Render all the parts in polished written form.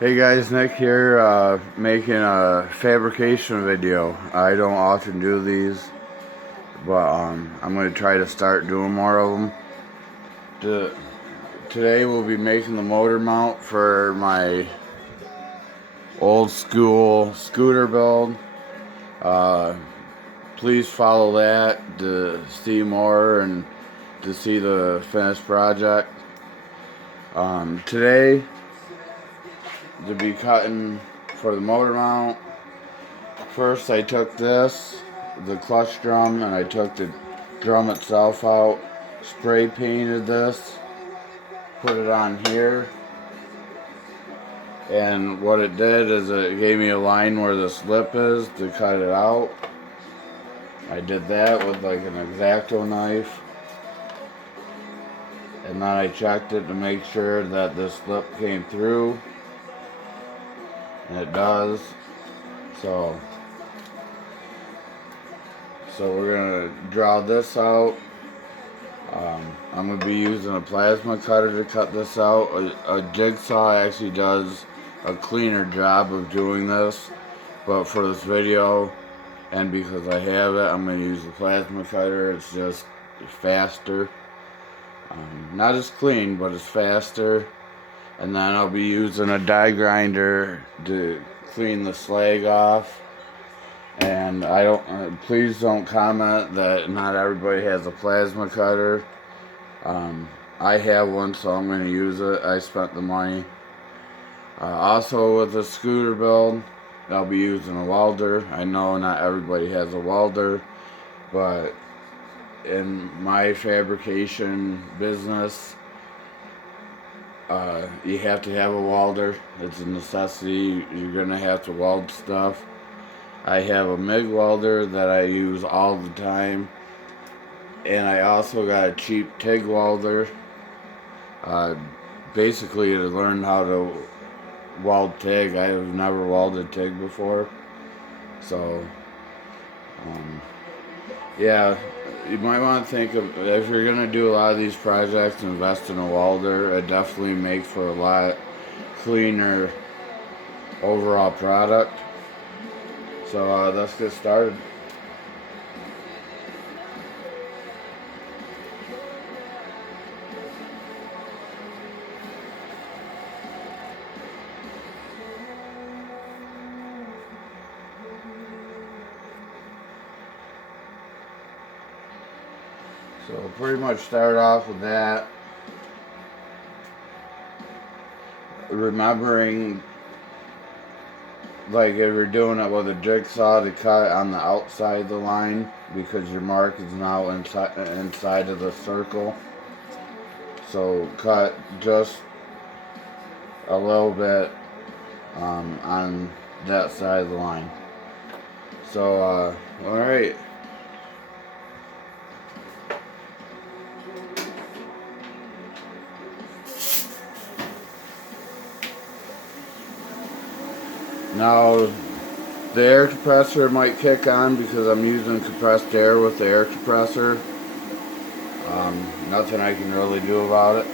Hey guys, Nick here, making a fabrication video. I don't often do these, but I'm going to try to start doing more of them. Today we'll be making the motor mount for my old school scooter build. Please follow that to see more and to see the finished project. Today, to be cutting for the motor mount, first I took the clutch drum, and I took the drum itself out, spray painted this, put it on here, and what it did is it gave me a line where the slip is to cut it out. I did that with like an X-Acto knife, and then I checked it to make sure that the slip came through, and it does. So we're gonna draw this out. I'm gonna be using a plasma cutter to cut this out. A jigsaw actually does a cleaner job of doing this, but for this video, and because I have it, I'm gonna use the plasma cutter. It's just faster. Not as clean, but it's faster. And then I'll be using a die grinder to clean the slag off. And please don't comment that not everybody has a plasma cutter. I have one, so I'm going to use it. I spent the money. Also with the scooter build, I'll be using a welder. I know not everybody has a welder, but in my fabrication business, you have to have a welder. It's a necessity. You're going to have to weld stuff. I have a MIG welder that I use all the time, and I also got a cheap TIG welder. Basically to learn how to weld TIG. I have never welded TIG before, so yeah, you might want to think of, if you're going to do a lot of these projects, invest in a welder. It definitely makes for a lot cleaner overall product. So let's get started. So pretty much start off with that. Remembering, like if you're doing it with a jigsaw, to cut on the outside of the line, because your mark is now inside of the circle. So cut just a little bit on that side of the line. So alright. Now, the air compressor might kick on because I'm using compressed air with the air compressor. Nothing I can really do about it.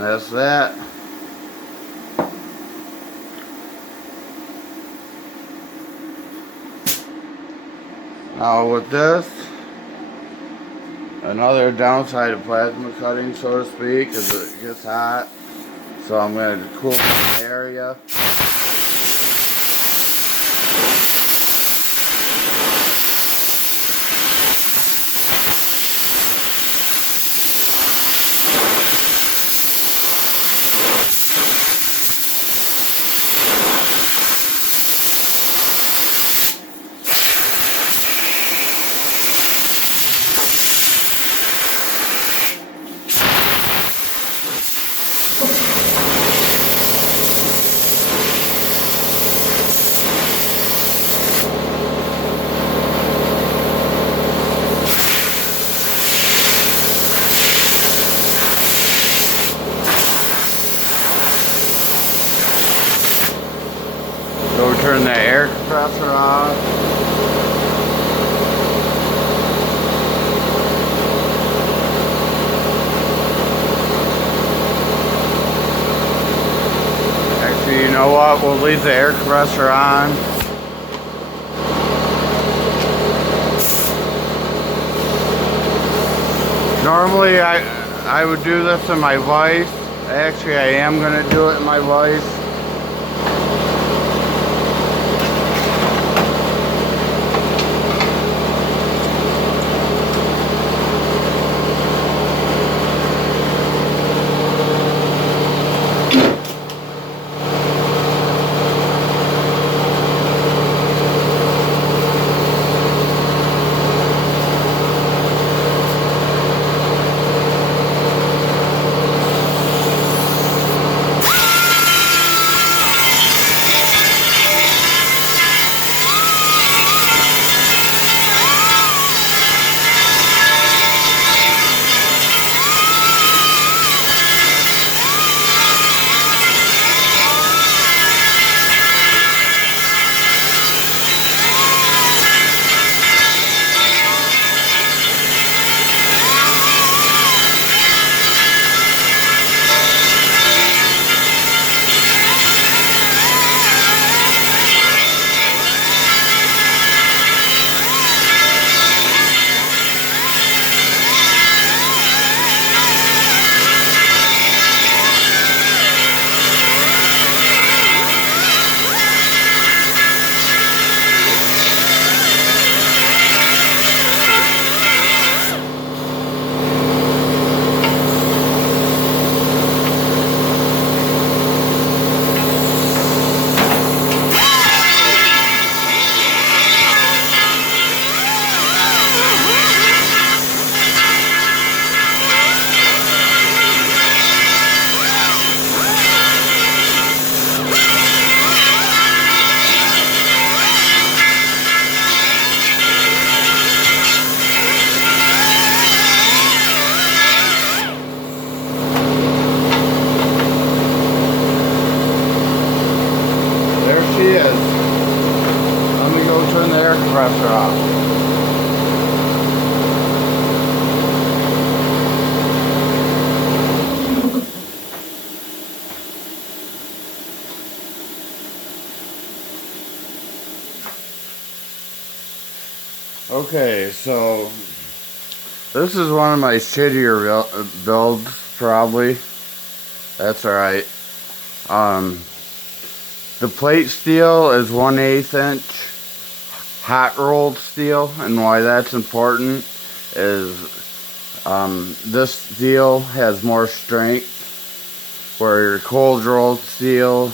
That's that. Now with this, another downside of plasma cutting, so to speak, is it gets hot. So I'm going to cool the area. So we turn the air compressor on. Actually, you know what? We'll leave the air compressor on. Normally, I would do this in my vise. Actually, I am going to do it in my vise. Turn the air compressor off. Okay, so this is one of my shittier builds, probably. That's alright. The plate steel is 1/8 inch hot rolled steel, and why that's important is this steel has more strength, where your cold rolled steel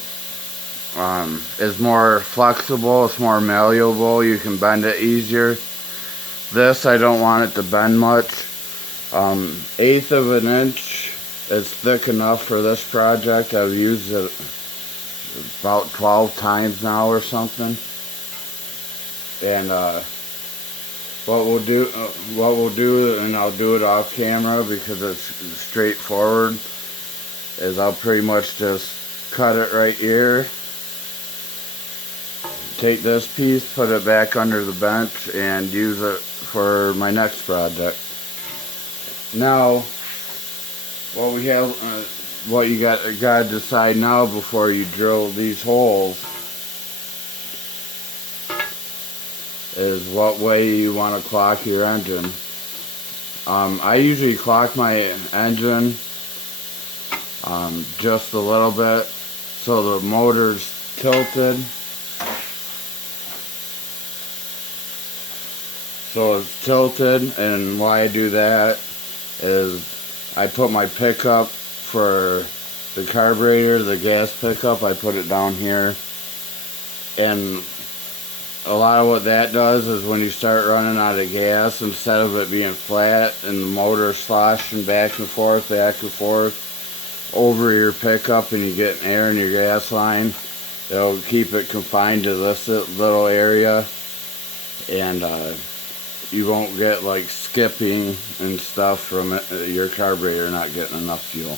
is more flexible, it's more malleable, you can bend it easier. This, I don't want it to bend much. 1/8 of an inch is thick enough for this project. I've used it about 12 times now or something. And what we'll do, and I'll do it off camera because it's straightforward, is I'll pretty much just cut it right here, take this piece, put it back under the bench, and use it for my next project. Now, what we have, what you gotta decide now before you drill these holes is what way you want to clock your engine. I usually clock my engine just a little bit so the motor's tilted. So it's tilted, and why I do that is I put my pickup for the carburetor, the gas pickup, I put it down here. And a lot of what that does is when you start running out of gas, instead of it being flat and the motor sloshing back and forth over your pickup and you get air in your gas line, it'll keep it confined to this little area, and you won't get like skipping and stuff from your carburetor not getting enough fuel.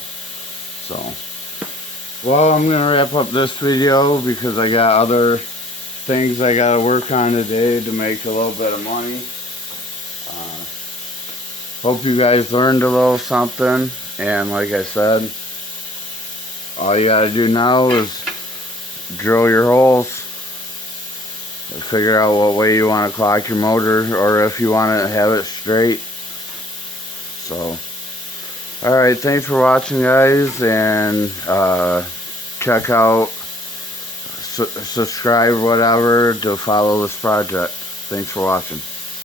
So, well, I'm gonna wrap up this video because I got other things I gotta work on today to make a little bit of money. Hope you guys learned a little something, and like I said, all you gotta do now is drill your holes, figure out what way you want to clock your motor, or if you want to have it straight. So, alright, thanks for watching, guys, and check out, subscribe, whatever, to follow this project. Thanks for watching.